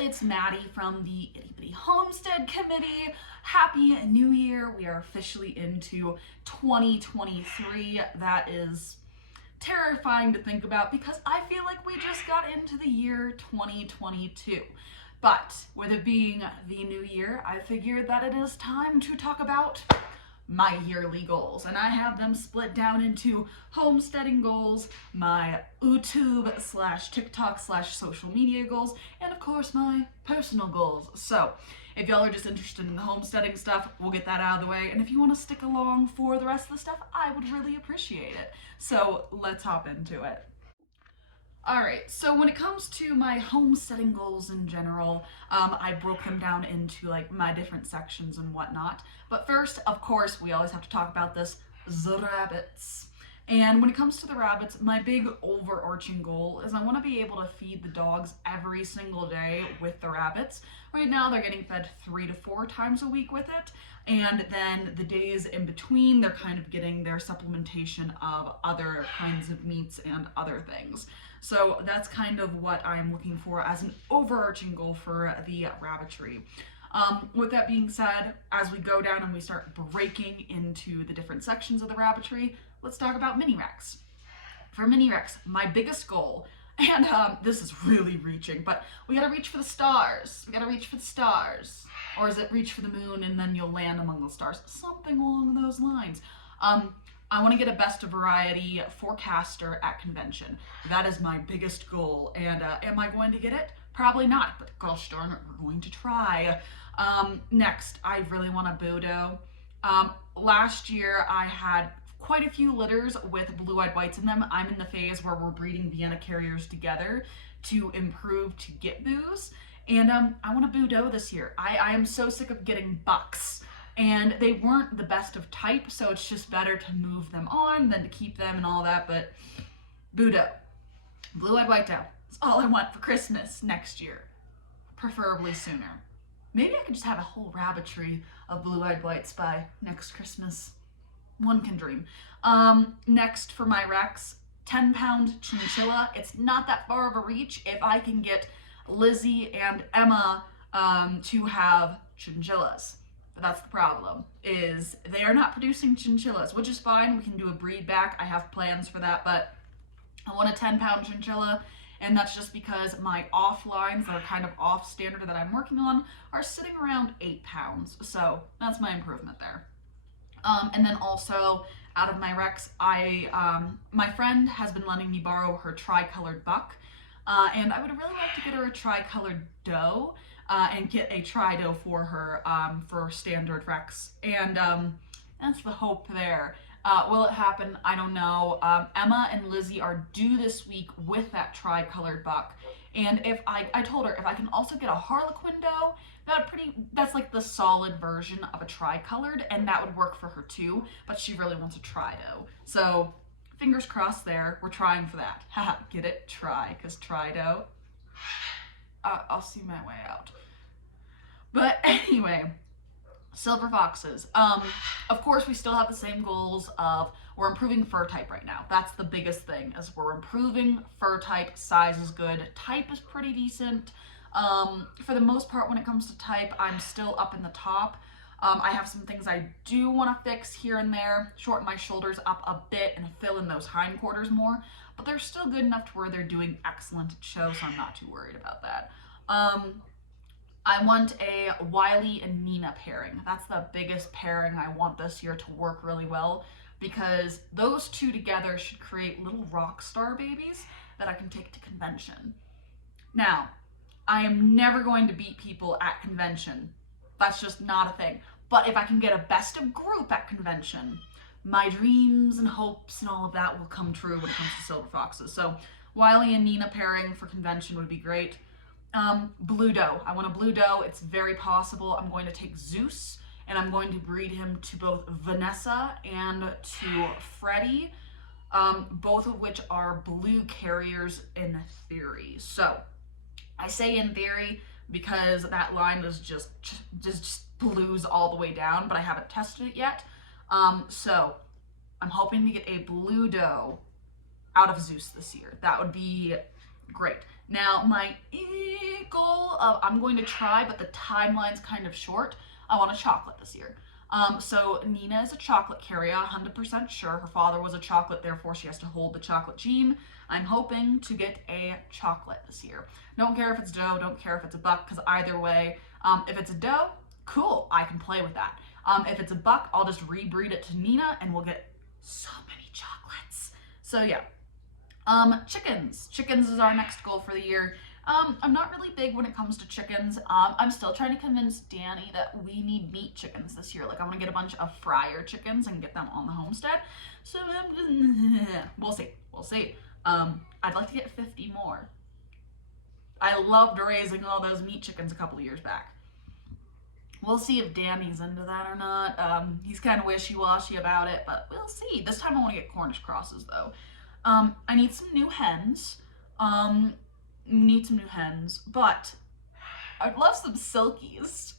it's Maddie from the Itty Bitty Homestead Committee. Happy New Year. We are officially into 2023. That is terrifying to think about because I feel like we just got into the year 2022. But with it being the new year, I figured that it is time to talk about my yearly goals, and I have them split down into homesteading goals, my YouTube slash TikTok slash social media goals, and of course my personal goals. So if y'all are just interested in the homesteading stuff, we'll get that out of the way, and if you want to stick along for the rest of the stuff, I would really appreciate it. So let's hop into it. Alright, so when it comes to my homesteading goals in general, I broke them down into like my different sections and whatnot. But first, of course, we always have to talk about this, the rabbits. And when it comes to the rabbits, my big overarching goal is I want to be able to feed the dogs every single day with the rabbits. Right now they're getting fed 3 to 4 times a week with it, and then the days in between they're kind of getting their supplementation of other kinds of meats and other things. So that's kind of what I'm looking for as an overarching goal for the rabbitry. With that being said, as we go down and we start breaking into the different sections of the rabbitry, let's talk about mini recs. For mini recs, my biggest goal, and this is really reaching, but we gotta reach for the stars. We gotta reach for the stars. Or is it reach for the moon and then you'll land among the stars? Something along those lines. I want to get a best of variety forecaster at convention. That is my biggest goal. And am I going to get it? Probably not, but gosh darn it, we're going to try. Next, I really want a Budo. Last year, I had quite a few litters with blue-eyed whites in them. I'm in the phase where we're breeding Vienna carriers together to improve to get boos. And I want a Budo this year. I am so sick of getting bucks. And they weren't the best of type, so it's just better to move them on than to keep them and all that, but Budo. Blue-eyed whitetail. That's all I want for Christmas next year. Preferably sooner. Maybe I could just have a whole rabbitry of blue-eyed whites by next Christmas. One can dream. Next for my Rex, 10-pound chinchilla. It's not that far of a reach if I can get Lizzie and Emma to have chinchillas. But that's the problem, is they are not producing chinchillas, which is fine. We can do a breed back. I have plans for that, but I want a 10-pound chinchilla, and that's just because my offlines that are kind of off standard that I'm working on are sitting around 8 pounds. So that's my improvement there. And then also out of my Rex, my friend has been letting me borrow her tri-colored buck, and I would really like to get her a tri-colored doe. And get a tri-doe for her for standard Rex. And that's the hope there. Will it happen? I don't know. Emma and Lizzie are due this week with that tri-colored buck. And if I told her if I can also get a Harlequin doe, that's like the solid version of a tri-colored, and that would work for her too. But she really wants a tri-doe. So fingers crossed there. We're trying for that. Haha, get it? Try, because tri-doe. I'll see my way out. But anyway, silver foxes. Of course, we still have the same goals of we're improving fur type right now. That's the biggest thing, is we're improving fur type. Size is good. Type is pretty decent. For the most part, when it comes to type, I'm still up in the top. I have some things I do want to fix here and there, shorten my shoulders up a bit and fill in those hindquarters more, but they're still good enough to where they're doing excellent at show, so I'm not too worried about that. I want a Wiley and Nina pairing. That's the biggest pairing I want this year to work really well, because those two together should create little rock star babies that I can take to convention. Now, I am never going to beat people at convention. That's just not a thing. But if I can get a best of group at convention, my dreams and hopes and all of that will come true when it comes to silver foxes. So Wiley and Nina pairing for convention would be great. Blue doe. I want a blue doe. It's very possible I'm going to take Zeus and I'm going to breed him to both Vanessa and to Freddie, both of which are blue carriers in theory. So I say in theory because that line is just blues all the way down, but I haven't tested it yet. So I'm hoping to get a blue doe out of Zeus this year. That would be great. Now, my goal of I'm going to try, but the timeline's kind of short. I want a chocolate this year. So Nina is a chocolate carrier, 100% sure. Her father was a chocolate, therefore she has to hold the chocolate gene. I'm hoping to get a chocolate this year. Don't care if it's doe, don't care if it's a buck, because either way, if it's a doe, cool, I can play with that. If it's a buck, I'll just rebreed it to Nina and we'll get so many chocolates. So yeah. Chickens. Chickens is our next goal for the year. I'm not really big when it comes to chickens. I'm still trying to convince Danny that we need meat chickens this year. Like, I want to get a bunch of fryer chickens and get them on the homestead. So, we'll see. We'll see. I'd like to get 50 more. I loved raising all those meat chickens a couple of years back. We'll see if Danny's into that or not. He's kind of wishy-washy about it, but we'll see. This time I want to get Cornish crosses, though. I need some new hens. But I'd love some silkies.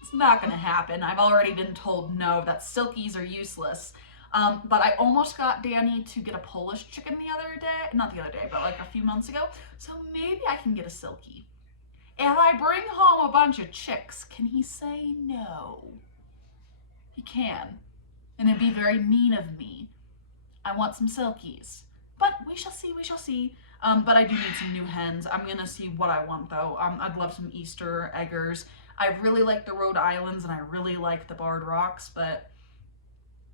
It's not gonna happen. I've already been told no, that silkies are useless. But I almost got Danny to get a Polish chicken the other day. Not the other day, but like a few months ago. So maybe I can get a silkie. If I bring home a bunch of chicks, can he say no? He can. And it'd be very mean of me. I want some silkies. But we shall see, we shall see. But I do need some new hens. I'm gonna see what I want though. I'd love some Easter eggers. I really like the Rhode Islands and I really like the Barred Rocks, but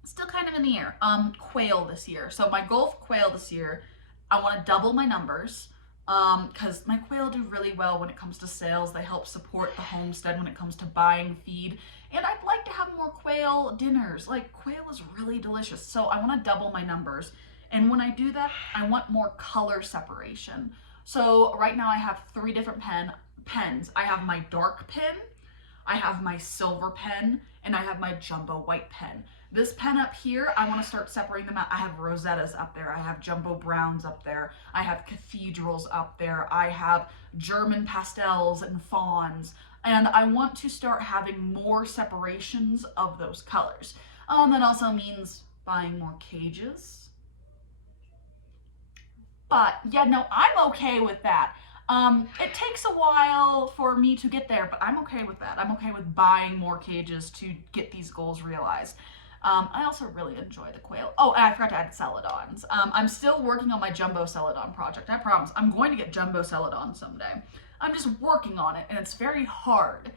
still kind of in the air. Quail this year. So my goal for quail this year, I want to double my numbers because my quail do really well when it comes to sales. They help support the homestead when it comes to buying feed. And I'd like to have more quail dinners. Like, quail is really delicious. So I want to double my numbers. And when I do that, I want more color separation. So right now I have 3 different pens. I have my dark pen, I have my silver pen, and I have my jumbo white pen. This pen up here, I want to start separating them out. I have rosettas up there. I have jumbo browns up there. I have cathedrals up there. I have German pastels and fawns. And I want to start having more separations of those colors. That also means buying more cages. But yeah, no, I'm okay with that. It takes a while for me to get there, but I'm okay with that. I'm okay with buying more cages to get these goals realized. I also really enjoy the quail. Oh, and I forgot to add celadons. I'm still working on my jumbo celadon project. I promise. I'm going to get jumbo celadon someday. I'm just working on it, and it's very hard.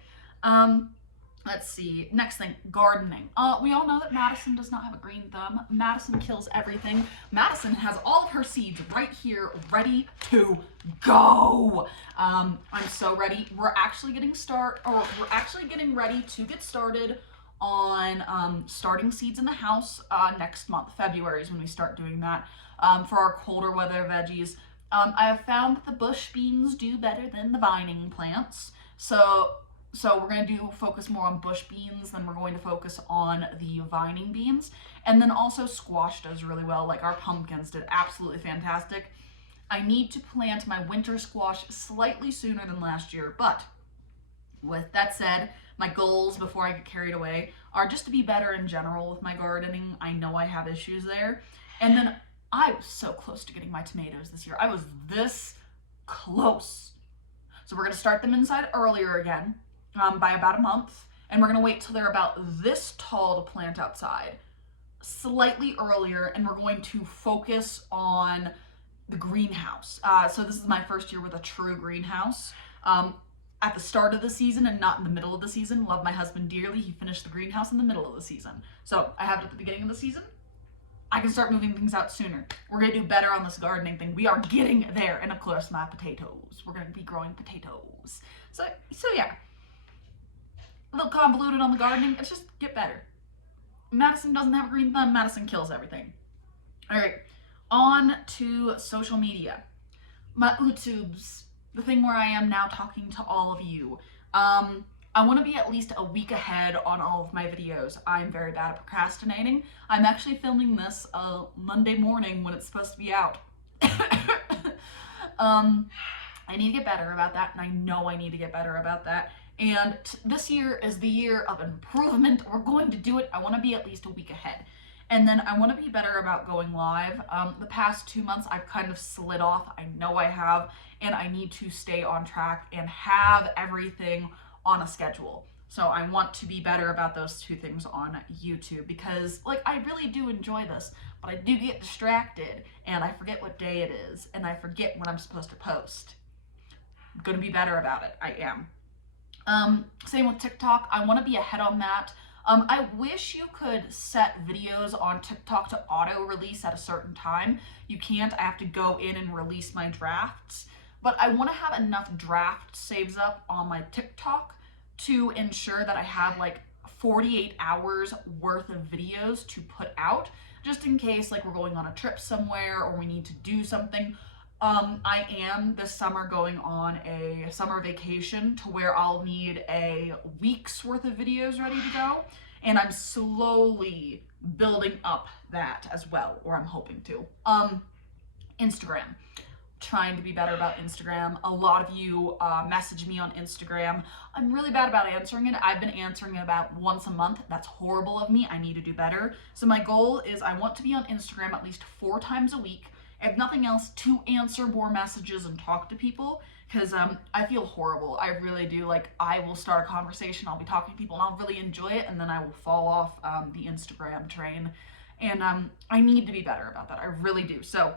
Let's see. Next thing, gardening. We all know that Madison does not have a green thumb. Madison kills everything. Madison has all of her seeds right here, ready to go. I'm so ready. We're actually getting ready to get started on starting seeds in the house next month. February is when we start doing that for our colder weather veggies. I have found that the bush beans do better than the vining plants. So we're going to focus more on bush beans than we're going to focus on the vining beans. And then also squash does really well. Like, our pumpkins did absolutely fantastic. I need to plant my winter squash slightly sooner than last year, but with that said, my goals before I get carried away are just to be better in general with my gardening. I know I have issues there. And then I was so close to getting my tomatoes this year. I was this close. So we're going to start them inside earlier again. By about a month, and we're gonna wait till they're about this tall to plant outside, slightly earlier, and we're going to focus on the greenhouse. So this is my first year with a true greenhouse. At the start of the season and not in the middle of the season. Love my husband dearly. He finished the greenhouse in the middle of the season. So I have it at the beginning of the season. I can start moving things out sooner. We're gonna do better on this gardening thing. We are getting there. And of course, my potatoes. We're gonna be growing potatoes. So yeah. A little convoluted on the gardening. It's just get better. Madison doesn't have a green thumb. Madison kills everything. All right, on to social media. My YouTubes, the thing where I am now talking to all of you. I want to be at least a week ahead on all of my videos. I'm very bad at procrastinating. I'm actually filming this Monday morning when it's supposed to be out. I need to get better about that, and I know I need to get better about that. And this year is the year of improvement. We're going to do it. I want to be at least a week ahead. And then I want to be better about going live. The past 2 months, I've kind of slid off. I know I have, and I need to stay on track and have everything on a schedule. So I want to be better about those two things on YouTube because, like, I really do enjoy this, but I do get distracted and I forget what day it is and I forget when I'm supposed to post. I'm gonna be better about it. I am. Same with TikTok. I want to be ahead on that. I wish you could set videos on TikTok to auto release at a certain time. You can't. I have to go in and release my drafts. But I want to have enough draft saves up on my TikTok to ensure that I have like 48 hours worth of videos to put out, just in case like we're going on a trip somewhere or we need to do something. I am this summer going on a summer vacation to where I'll need a week's worth of videos ready to go. And I'm slowly building up that as well, or I'm hoping to. Instagram. Trying to be better about Instagram. A lot of you message me on Instagram. I'm really bad about answering it. I've been answering it about once a month. That's horrible of me. I need to do better. So my goal is I want to be on Instagram at least 4 times a week. If nothing else, to answer more messages and talk to people, because I feel horrible. I really do. Like, I will start a conversation, I'll be talking to people, and I'll really enjoy it, and then I will fall off the Instagram train. And I need to be better about that. I really do. So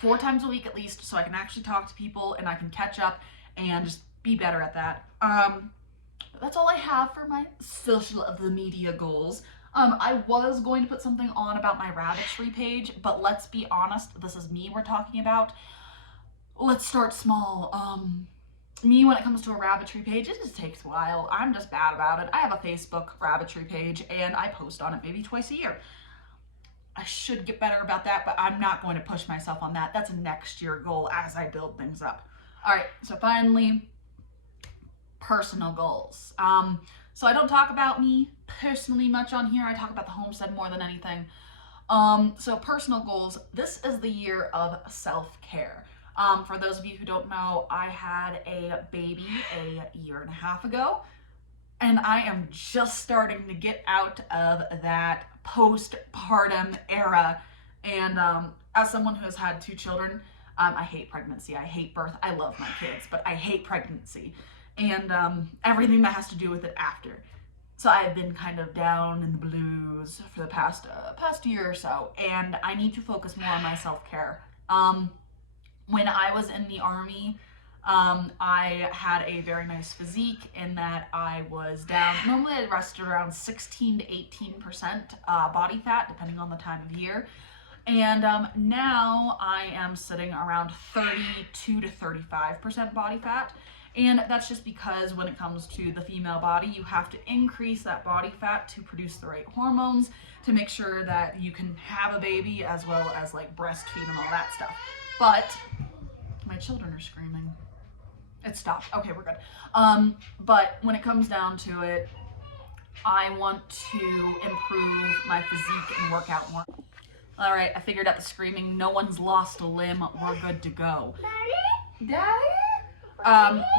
4 times a week at least, so I can actually talk to people and I can catch up and just be better at that. That's all I have for my social of the media goals. I was going to put something on about my rabbitry page, but let's be honest, this is me we're talking about. Let's start small. Me, when it comes to a rabbitry page, it just takes a while. I'm just bad about it. I have a Facebook rabbitry page and I post on it maybe twice a year. I should get better about that, but I'm not going to push myself on that. That's a next year goal as I build things up. All right, so finally, personal goals. So I don't talk about me personally much on here. I talk about the homestead more than anything. So personal goals, this is the year of self-care. For those of you who don't know, I had a baby a year and a half ago, and I am just starting to get out of that postpartum era. And as someone who has had 2 children, I hate pregnancy. I hate birth. I love my kids, but I hate pregnancy and everything that has to do with it after. So I've been kind of down in the blues for the past year or so, and I need to focus more on my self-care. When I was in the Army, I had a very nice physique in that I was down, normally I rested around 16 to 18% body fat, depending on the time of year. And now I am sitting around 32 to 35% body fat. And that's just because when it comes to the female body, you have to increase that body fat to produce the right hormones to make sure that you can have a baby as well as like breastfeed and all that stuff. But my children are screaming. It stopped. Okay, we're good. But when it comes down to it, I want to improve my physique and work out more. All right, I figured out the screaming. No one's lost a limb. We're good to go. Daddy?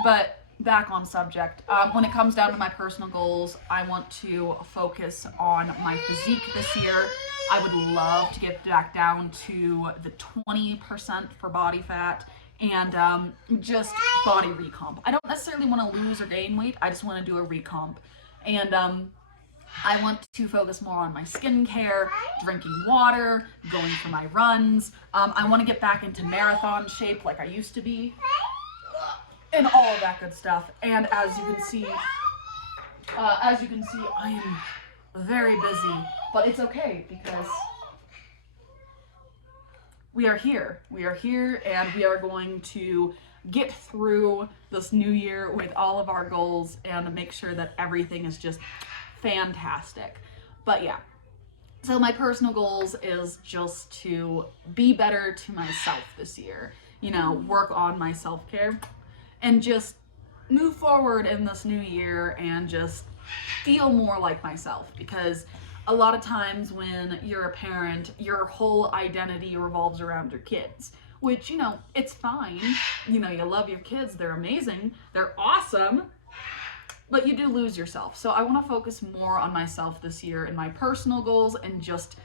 But back on subject. When it comes down to my personal goals, I want to focus on my physique this year. I would love to get back down to the 20% for body fat and just body recomp. I don't necessarily want to lose or gain weight. I just want to do a recomp. And I want to focus more on my skincare, drinking water, going for my runs. I want to get back into marathon shape like I used to be, and all of that good stuff. And as you can see, I am very busy, but it's okay because we are here. We are here, and we are going to get through this new year with all of our goals and make sure that everything is just fantastic. But yeah, so my personal goals is just to be better to myself this year, you know, work on my self-care and just move forward in this new year and just feel more like myself, because a lot of times when you're a parent, your whole identity revolves around your kids, which, you know, it's fine. You know, you love your kids. They're amazing. They're awesome. But you do lose yourself. So I want to focus more on myself this year and my personal goals and just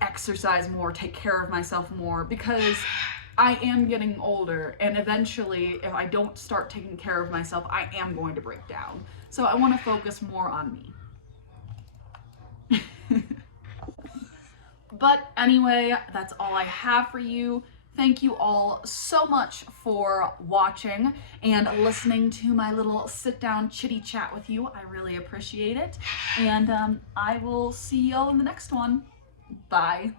exercise more, take care of myself more, because I am getting older, and eventually if I don't start taking care of myself, I am going to break down. So I want to focus more on me. But anyway, that's all I have for you. Thank you all so much for watching and listening to my little sit down chitty chat with you. I really appreciate it. And I will see y'all in the next one. Bye.